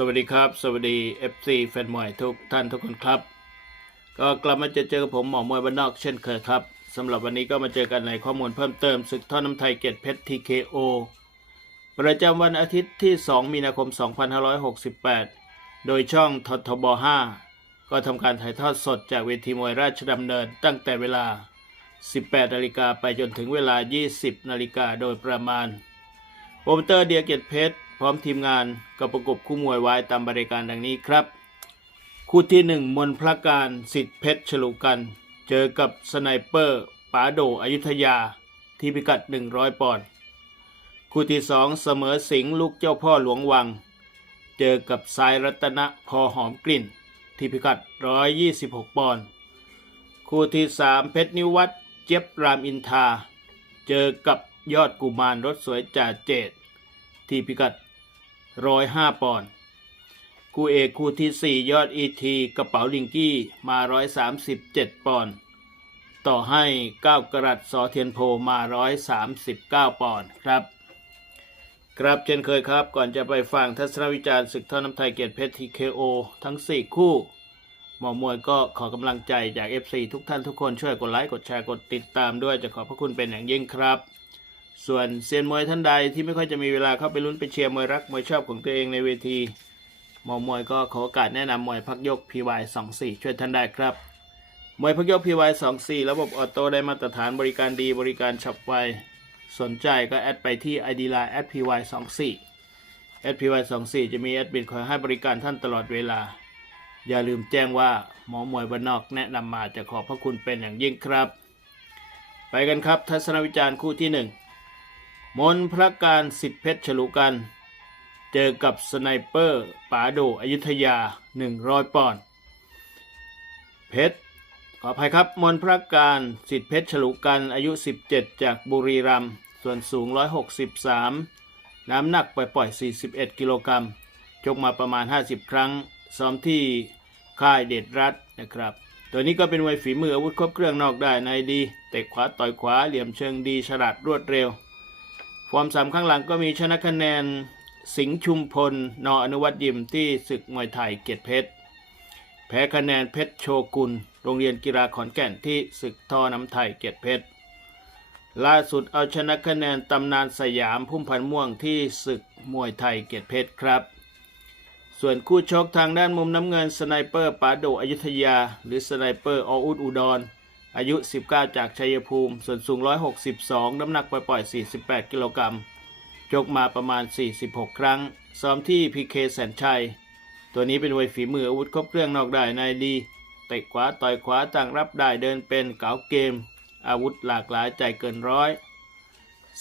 สวัสดีครับ สวัสดี FC แฟนมวยทุกท่านทุกคนครับ ก็กลับมาเจอเจอกับผมหมอมวยบ้านนอกเช่นเคยครับสำหรับวันนี้ก็มาเจอกันในข้อมูลเพิ่มเติมศึกท่อน้ำไทยเกยรตเพชร TKO ประจำวันอาทิตย์ที่ 2 มีนาคม 2568 โดยช่องททบ 5 ก็ทำการถ่ายทอดสดจากเวทีมวยราชดำเนินตั้งแต่เวลา 18 นาฬิกาไปจนถึงเวลา 20 นาฬิกาโดยประมาณโปรโมเตอร์เดียเกียรติเพชร พร้อมทีมงานก็ประกบคู่มวยไว้ตามบริการดังนี้ครับ คู่ที่หนึ่งมนพระการสิทธิเพชรฉลุกัน เจอกับสไนเปอร์ป๋าโดอยุธยาที่พิกัด 100 ปอนด์คู่ที่สองเสมอสิงลูกเจ้าพ่อหลวงวัง เจอกับสายรัตนะพอหอมกลิ่น ที่พิกัด 126 ปอนด์คู่ที่สามเพชรนิวัฒน์เจี๊ยบรามอินทา เจอกับยอดกุมารรถสวยจ่าเจตที่พิกัด 105ปอนด์คู่เอกคู่ที่4ยอดอีทีกระเป๋าลิงกี้มา137ปอนด์ต่อให้9กรัตสอเทียนโพมา139ปอนด์ครับ ครับเช่นเคยครับก่อนจะไปฟังทัศนวิจารณ์ศึกท่อน้ำไทยเกียรติเพชร TKO ทั้ง4คู่หมอมวยก็ขอกำลังใจจาก FC ทุกท่านทุกคนช่วยกดไลค์ กดแชร์ กดติดตามด้วยจะขอบพระคุณเป็นอย่างยิ่งครับ ส่วนเซียนมวยท่านใดที่ไม่ค่อยจะมีเวลาเข้าไปลุ้นไปเชียร์มวยรักมวยชอบของตัวเองในเวทีหมอมวยก็ขอโอกาสแนะนำมวยพักยก PY 24 ช่วยท่านได้ครับ มวยพักยก PY 24 ระบบออโต้ได้มาตรฐานบริการดีบริการฉับไว สนใจก็แอดไปที่ ID Line @PY 24 @PY 24 จะมีแอดมินคอยให้บริการท่านตลอดเวลา อย่าลืมแจ้งว่าหมอมวยบ้านนอกแนะนำมาจะขอบพระคุณเป็นอย่างยิ่งครับ ไปกันครับทัศนวิจารณ์คู่ที่หนึ่ง มนพระการสิทธิเพชรฉลุกัน เจอกับสไนเปอร์ป๋าโดอยุธยา 100 ปอนด์เพชรขออภัยครับมนพระการสิทธิเพชรฉลุกันอายุ 17 จากบุรีรัมย์ส่วนสูง 163 น้ำหนักปล่อยๆ41 กิโลกรัมชกมาประมาณ 50 ครั้ง ซ้อมที่ค่ายเดชรัฐนะครับ ตัวนี้ก็เป็นมวยฝีมืออาวุธครบเครื่องนอกได้ในดี เตะขวาต่อยขวาเหลี่ยมเชิงดีฉลาดรวดเร็ว ฟอร์มสามข้างหลังก็มีชนะคะแนนสิงห์ชุมพล นออนุวัตยิมที่ศึกมวยไทยเกียรติเพชร แพ้คะแนนเพชรโชกุล โรงเรียนกีฬาขอนแก่นที่ศึกทอน้ำไทยเกียรติเพชร ล่าสุดเอาชนะคะแนนตำนานสยามพุ่มพันม่วงที่ศึกมวยไทยเกียรติเพชรครับ ส่วนคู่ชกทางด้านมุมน้ำเงินสไนเปอร์ปาโดอยุธยา หรือสไนเปอร์ออุดอุดร อายุ 19 จากชัยภูมิ ส่วนสูง 162 น้ำหนักปล่อยๆ48 กิโลกรัมชกมาประมาณ 46 ครั้ง ซ้อมที่พีเคแสนชัย ตัวนี้เป็นมวยฝีมืออาวุธครบเครื่องนอกได้ในดีเตะขวาต่อยขวาต่างรับได้เดินเป็นเก๋าเกม อาวุธหลากหลายใจเกินร้อย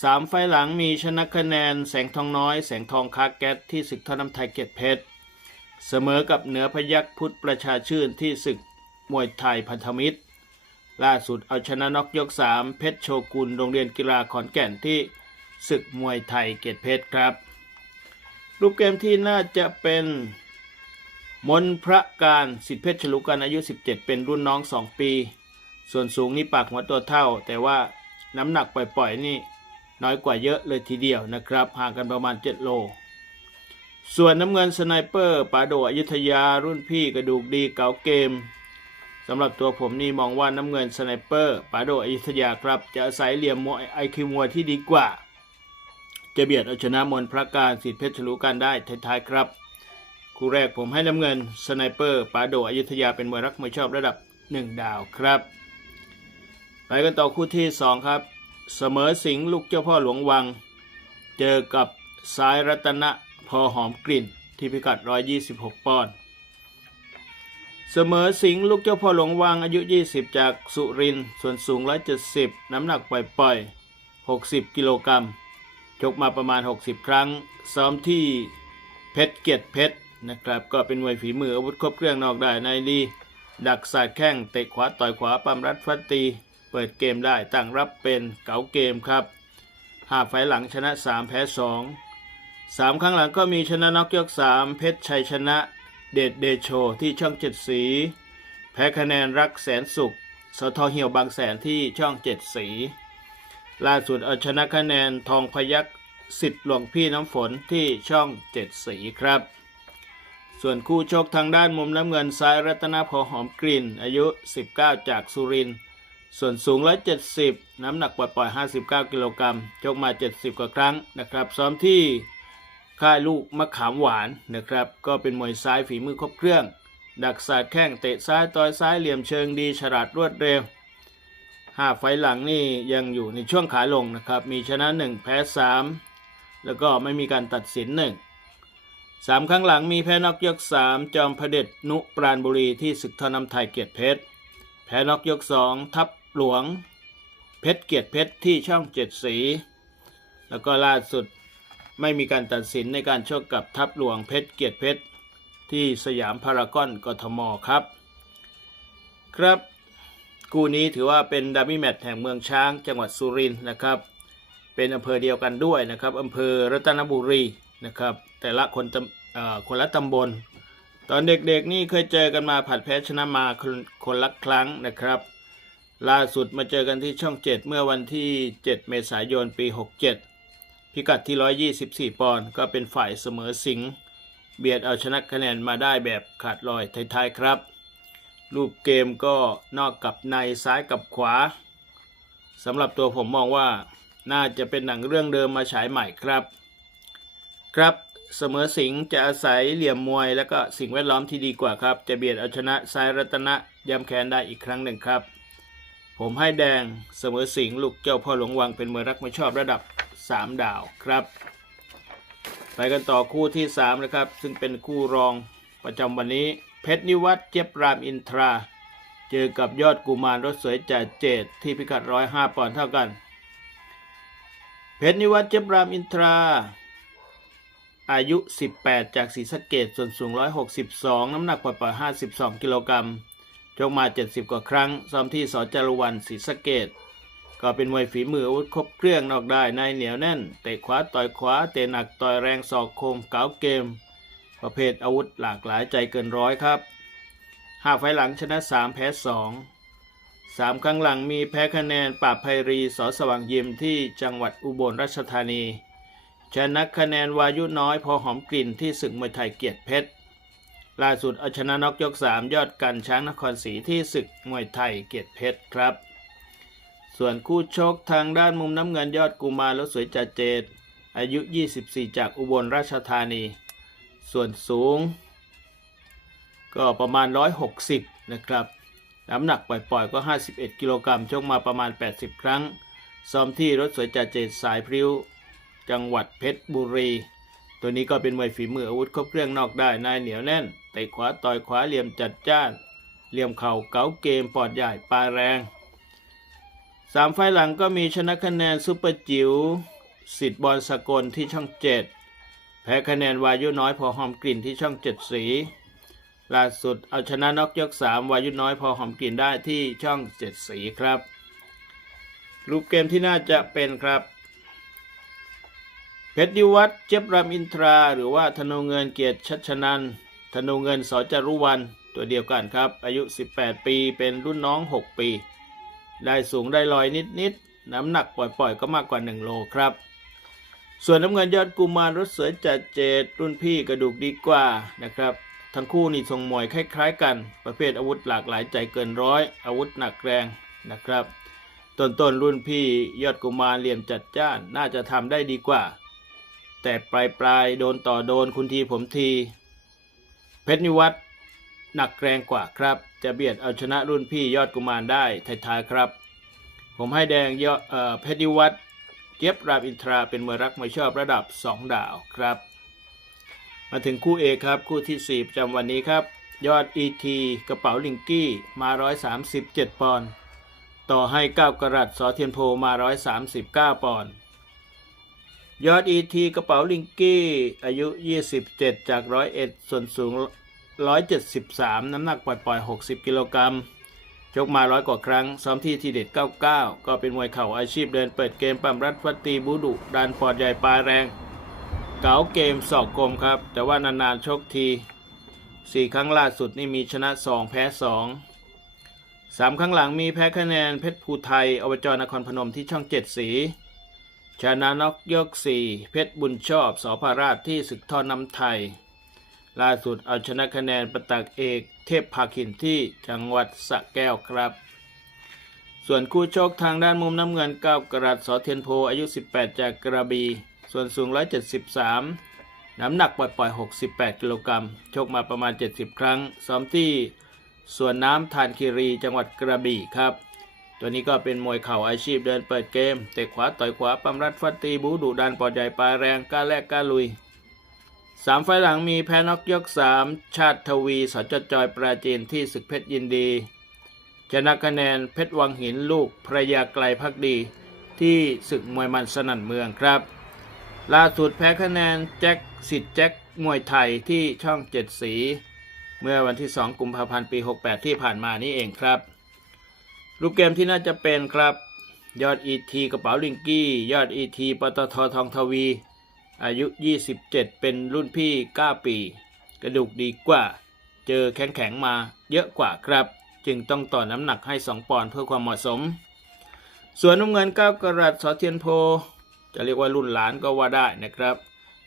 สามไฟหลังมีชนะคะแนนแสงทองน้อย แสงทองคาแก๊สที่ศึกท่อน้ำไทยเกียรติเพชร เสมอกับเหนือพยักพุทธประชาชื่นที่ศึกมวยไทยพันธมิตร ล่าสุดเอาชนะน็อกยก 3 เพชรโชกุลโรงเรียนกีฬาขอนแก่นที่ศึกมวยไทยเกียรติเพชรครับ รูปเกมที่น่าจะเป็นมนพระการสิทธิเพชรฉลุกันอายุ 17 เป็นรุ่นน้อง 2 ปี ส่วนสูงนี่ปากหัวตัวเท่า แต่ว่าน้ำหนักปล่อยๆนี่น้อยกว่าเยอะเลยทีเดียวนะครับ ห่างกันประมาณ 7 โล ส่วนน้ำเงินสไนเปอร์ปาโดอยุธยารุ่นพี่กระดูกดีเก๋าเกม สำหรับตัวผมนี่มองว่าน้ำเงินสไนเปอร์ปาโดอยุธยาครับจะอาศัยเหลี่ยมมวยไอคิวมวยที่ดีกว่า จะเบียดเอาชนะมนพระการสิทธิเพชรลุกันได้ท้ายๆครับ คู่แรกผมให้น้ำเงินสไนเปอร์ปาโดอยุธยาเป็นมวยรักมวยชอบระดับ 1 ดาวครับไปกันต่อคู่ที่ 2 ครับ เสมอสิงห์ลูกเจ้าพ่อหลวงวัง เจอกับสายรัตนะพอหอมกลิ่นที่พิกัด 126 ปอนด์ เสมอสิงห์ลูกเจ้าพ่อหลวงวังอายุ 20 จากสุรินทร์ส่วนสูง 170 น้ำหนักปล่อยๆ 60 กิโลกรัมชกมาประมาณ 60 ครั้ง ซ้อมที่เพชรเกียรติเพชรนะครับ ก็เป็นมวยฝีมืออาวุธครบเครื่องนอกได้ในดี ดักสาดแข้งเตะขวาต่อยขวาปั๊มรัดฟัดตี เปิดเกมได้ตั้งรับเป็นเก๋าเกมครับหาไฟหลังชนะ 3 แพ้2สามครั้งหลังก็มีชนะน็อกยกสามเพชรชัยชนะ เดชเดโชที่ช่องเจ็ดสี แพ้คะแนนรักแสนสุขสทเหี่ยวบางแสนที่ช่องเจ็ดสี ล่าสุดเอาชนะคะแนนทองพยักสิทธิ์หลวงพี่น้ำฝนที่ช่องเจ็ดสีครับ ส่วนคู่ชกทางด้านมุมน้ำเงินซ้ายรัตนพอหอมกลิ่น อายุ 19 จากสุรินทร์ส่วนสูง 170 น้ำหนักปล่อยๆ59 กิโลกรัมชกมา 70 กว่าครั้งนะครับ ซ้อมที่ ค่ายลูกมะขามหวานนะครับ ก็เป็นมวยซ้ายฝีมือครบเครื่อง ดักสาดแข้งเตะซ้ายต่อยซ้ายเหลี่ยมเชิงดีฉลาดรวดเร็วห้าไฟหลังนี่ยังอยู่ในช่วงขาลงนะครับ มีชนะ1แพ้3 แล้วก็ไม่มีการตัดสิน1สามครั้งหลังมีแพ้นอกยก 3 จอมพระเด็จนุปราณบุรีที่ศึกทอนำไทยเกียรติเพชร แพ้นอกยก 2 ทับหลวง เพชรเกียรติเพชรที่ช่องเจ็ดสี แล้วก็ล่าสุด ไม่มีการตัดสินในการชกกับทับหลวงเพชรเกียรติเพชร ที่สยามพารากอนกทมครับ ครับคู่นี้ถือว่าเป็นดัมมี่แมตช์แห่งเมืองช้างจังหวัดสุรินทร์นะครับ เป็นอำเภอเดียวกันด้วยนะครับอำเภอรัตนบุรีนะครับ แต่ละคนตำเอ่อคนละตำบล ตอนเด็กๆนี่เคยเจอกันมาผัดแพ้ชนะมาคนคนละครั้งนะครับ ล่าสุดมาเจอกันที่ช่อง 7 เมื่อวันที่ 7 เมษายนปี 67 พิกัดที่ 124 ปอนด์ก็เป็นฝ่ายเสมอสิงห์เบียดเอาชนะคะแนนมาได้แบบขาดลอยท้ายๆครับ รูปเกมก็นอกกับในซ้ายกับขวาสำหรับตัวผมมองว่าน่าจะเป็นหนังเรื่องเดิมมาฉายใหม่ครับ ครับเสมอสิงห์จะอาศัยเหลี่ยมมวยและก็สิ่งแวดล้อมที่ดีกว่าครับ จะเบียดเอาชนะซ้ายรัตนะยำแคนได้อีกครั้งหนึ่งครับ ผมให้แดงเสมอสิงห์ลูกเจ้าพ่อหลวงวังเป็นมวยรักไม่ชอบระดับ 3 ดาวครับ ไปกันต่อคู่ที่3นะครับ ซึ่งเป็นคู่รองประจำวันนี้ เพชรนิวัฒน์เจ็บรามอินทรา เจอกับยอดกุมารรถสวยจ่าเจดที่พิกัด 105 ปอนด์เท่ากัน เพชรนิวัฒน์เจ็บรามอินทรา อายุ 18 จากศรีสะเกดส่วนสูง 162 น้ำหนักปล่อยๆ52 กิโลกรัมชกมา 70 กว่าครั้ง ซ้อมที่สจารวันศรีสะเกด ก็เป็นมวยฝีมืออาวุธครบเครื่องนอกได้ในเหนียวแน่นเตะขวาต่อยขวาเตะหนักต่อยแรงศอกคมเก๋าเกม ประเภทอาวุธหลากหลายใจเกินร้อยครับห้าไฟหลังชนะ 3 แพ้2สามครั้งหลังมีแพ้คะแนนปราบไพรีสอสว่างยิมที่จังหวัดอุบลราชธานี ชนะคะแนนวายุน้อยพอหอมกลิ่นที่ศึกมวยไทยเกียรติเพชรล่าสุดเอาชนะนอกยก 3 ยอดกันช้างนครศรีที่ศึกมวยไทยเกียรติเพชรครับ ส่วนคู่ชกทางด้านมุมน้ำเงินยอดกุมารแล้วสวยจัดเจดอายุ 24 จากอุบลราชธานี ส่วนสูง ก็ประมาณ 160 นะครับ น้ำหนักปล่อยๆ ก็ 51 กิโลกรัมชกมาประมาณ 80 ครั้ง ซ้อมที่รถสวยจัดเจดสายพริ้ว จังหวัดเพชรบุรี ตัวนี้ก็เป็นมวยฝีมืออาวุธครบเครื่องนอกได้นายเหนียวแน่นเตะขวาต่อยขวาเหลี่ยมจัดจ้าน เหลี่ยมเข่าเก๋าเกมปอดใหญ่ปลายแรง สามไฟล์หลังก็มีชนะคะแนนซุปเปอร์จิ๋วสิทธิ์บอลสกลที่ช่องเจ็ดแพ้คะแนนวายุน้อยพอหอมกลิ่นที่ช่องเจ็ดสีล่าสุดเอาชนะนอกยกสามวายุน้อยพอหอมกลิ่นได้ที่ช่องเจ็ดสีครับรูปเกมที่น่าจะเป็นครับ เพชรดิวัฒน์เจ็บรามอินทราหรือว่าธนูเงินเกียรติชัชนันธนูเงินสอจารุวันตัวเดียวกันครับ อายุ 18 ปีเป็นรุ่นน้อง 6 ปี ได้สูงได้ลอยนิดๆน้ำหนักปล่อยๆ ก็มากกว่า 1 โลครับ ส่วนน้ำเงินยอดกุมารรถสวยจัดเจดรุ่นพี่กระดูกดีกว่านะครับ ทั้งคู่นี่ทรงมวยคล้าย ๆ กัน ประเภทอาวุธหลากหลายใจเกินร้อยอาวุธหนักแรงนะครับต้นๆรุ่นพี่ยอดกุมารเหลี่ยมจัดจ้านน่าจะทำได้ดีกว่า แต่ปลายปลายโดนต่อโดนคุณทีผมที เพชรนิวัฒน์ หนักแรงกว่าครับ จะเบียดเอาชนะรุ่นพี่ยอดกุมารได้ท้ายๆครับ ผมให้แดงยอดเออพชริวัฒน์เจี๊ยบรามอินทราเป็นมวยรักมวยชอบระดับ 2 ดาวครับ มาถึงคู่เอกครับคู่ที่ 4 ประจำวันนี้ครับ ยอด ET กระเป๋าลิงกี้มา 137 ปอนด์ต่อให้ 9 กรัตสอเทียนโพมา 139 ปอนด์ยอด ET กระเป๋าลิงกี้อายุ 27 จาก 101 ส่วนสูง 173 น้ำหนักปล่อยๆ 60 กิโลกรัม ชกมาร้อยกว่าครั้ง ซ้อมที่ทีเด็ด 99 ก็เป็นมวยเข่าอาชีพเดินเปิดเกมปั๊มรัดฟัดตีบูดุดันปอดใหญ่ปลายแรง เก๋าเกมสอกกลมครับ แต่ว่านานๆชกที 4 ครั้งล่าสุดนี่มีชนะ 2 แพ้ 2 3 ครั้งหลังมีแพ้คะแนนเพชรภูไทยอบจนครพนมที่ช่อง 7 สีชนะน็อกยก 4 เพชรบุญชอบสอพาราชที่ศึกทอน้ำไทย ล่าสุดเอาชนะคะแนนประตักเอกเทพภาคินที่จังหวัดสระแก้วครับ ส่วนคู่ชกทางด้านมุมน้ำเงินก้าวกระดัดสอเทียนโพอายุ 18 จากกระบี่ส่วนสูง 173 น้ำหนักปล่อยๆ68 กิโลกรัมชกมาประมาณ 70 ครั้ง ซ้อมที่สวนน้ำทานคีรีจังหวัดกระบี่ครับ ตัวนี้ก็เป็นมวยเข่าอาชีพเดินเปิดเกม เตะขวาต่อยขวาปั๊มรัดฟัดตีบูดุดันปอดใหญ่ปลายแรงกล้าแลกกล้าลุย สามไฟหลังมีแพ้นอกยกสามชาติทวีสจจอยปราจีนที่ศึกเพชรยินดี ชนะคะแนนเพชรวังหินลูกพระยาไกลพักดี ที่ศึกมวยมันสนั่นเมืองครับ ล่าสุดแพ้คะแนนแจ็คสิทธิ์แจ็คมวยไทยที่ช่องเจ็ดสี เมื่อวันที่ 2 กุมภาพันธ์ปี 68 ที่ผ่านมานี้เองครับ รูปเกมที่น่าจะเป็นครับ ยอดอีทีกระเป๋าลิงกี้ ยอดอีทีปตททองทวี อายุ 27 เป็นรุ่นพี่ 9 ปี กระดูกดีกว่า เจอแข็งๆมาเยอะกว่าครับ จึงต้องต่อน้ำหนักให้ 2 ปอนด์เพื่อความเหมาะสม ส่วนน้ำเงินก้ากระรัดสอเทียนโพ จะเรียกว่ารุ่นหลานก็ว่าได้นะครับ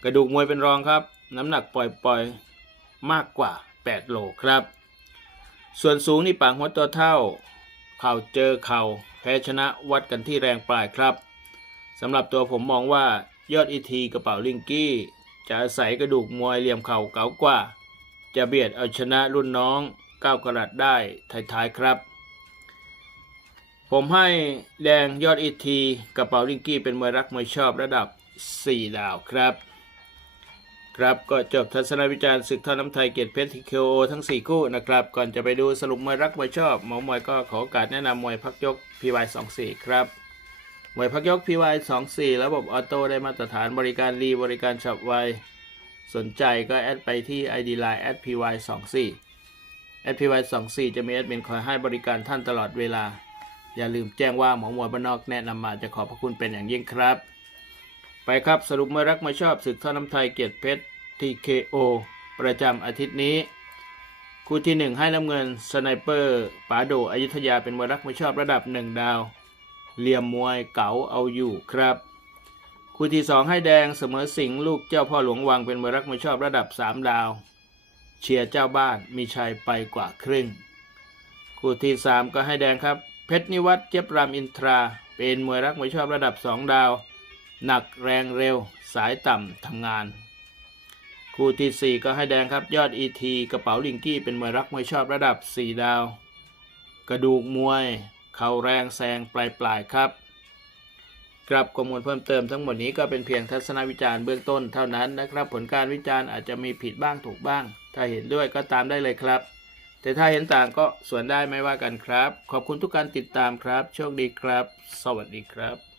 กระดูกมวยเป็นรองครับ น้ำหนักปล่อยๆ มากกว่า 8 โลครับ ส่วนสูงนี่ปางหัวตัวเท่า เข่าเจอเข่าแพ้ชนะวัดกันที่แรงปลายครับสำหรับตัวผมมองว่า ยอดอีทีกระเป๋าลิงกี้ จะอาศัยกระดูกมวยเหลี่ยมเข่าเก๋ากว่า จะเบียดเอาชนะรุ่นน้องก้าวกระดัดได้ท้ายๆครับ ผมให้แดงยอดอีทีกระเป๋าลิงกี้เป็นมวยรักมวยชอบระดับ 4 ดาวครับครับก็จบทัศนวิจารณ์ศึกท่อน้ำไทยเกียรติเพชรทีเคโอทั้ง 4 คู่นะครับ ก่อนจะไปดูสรุปมวยรักมวยชอบหมอมวยก็ขอโอกาสแนะนำมวยพักยก PY 24ครับ มวยพักยก PY 24ระบบออโต้ได้มาตรฐานบริการรีบริการฉับไว สนใจก็แอดไปที่ ID Line @py 24 @py 24จะมีแอดมินคอยให้บริการท่านตลอดเวลา อย่าลืมแจ้งว่าหมอมวยบ้านนอกแนะนำมาจะขอบพระคุณเป็นอย่างยิ่งครับ ไปครับสรุปมารักมาชอบศึกท่อน้ำไทยเกียรติเพชร TKO ประจำอาทิตย์นี้คู่ที่ 1 ให้น้ำเงินสไนเปอร์ป๋าโดอยุธยาเป็นมวยรักมาชอบระดับ 1 ดาว เหลี่ยมมวยเก๋าเอาอยู่ครับ คู่ที่ 2 ให้แดงเสมอสิงห์ลูกเจ้าพ่อหลวงวังเป็นมวยรักมาชอบระดับ 3 ดาว เชียร์เจ้าบ้านมีชัยไปกว่าครึ่ง คู่ที่ 3 ก็ให้แดงครับ เพชรนิวัฒน์เจ็บรามอินทรา เป็นมวยรักมวยชอบระดับ 2 ดาว หนักแรงเร็ว สายต่ำทำงานคู่ทีสี่ 4 ก็ให้แดงครับยอดอีทีกระเป๋าลิงกี้เป็นมวยรักมวยชอบระดับ 4 ดาว กระดูกมวย เข่าแรงแซงปลายปลายครับกลับข้อมูลเพิ่มเติมทั้งหมดนี้ก็เป็นเพียงทัศนวิจารณ์เบื้องต้นเท่านั้นนะครับ ผลการวิจารณ์อาจจะมีผิดบ้างถูกบ้าง ถ้าเห็นด้วยก็ตามได้เลยครับ แต่ถ้าเห็นต่างก็ส่วนได้ไม่ว่ากันครับ ขอบคุณทุกการติดตามครับ โชคดีครับ สวัสดีครับ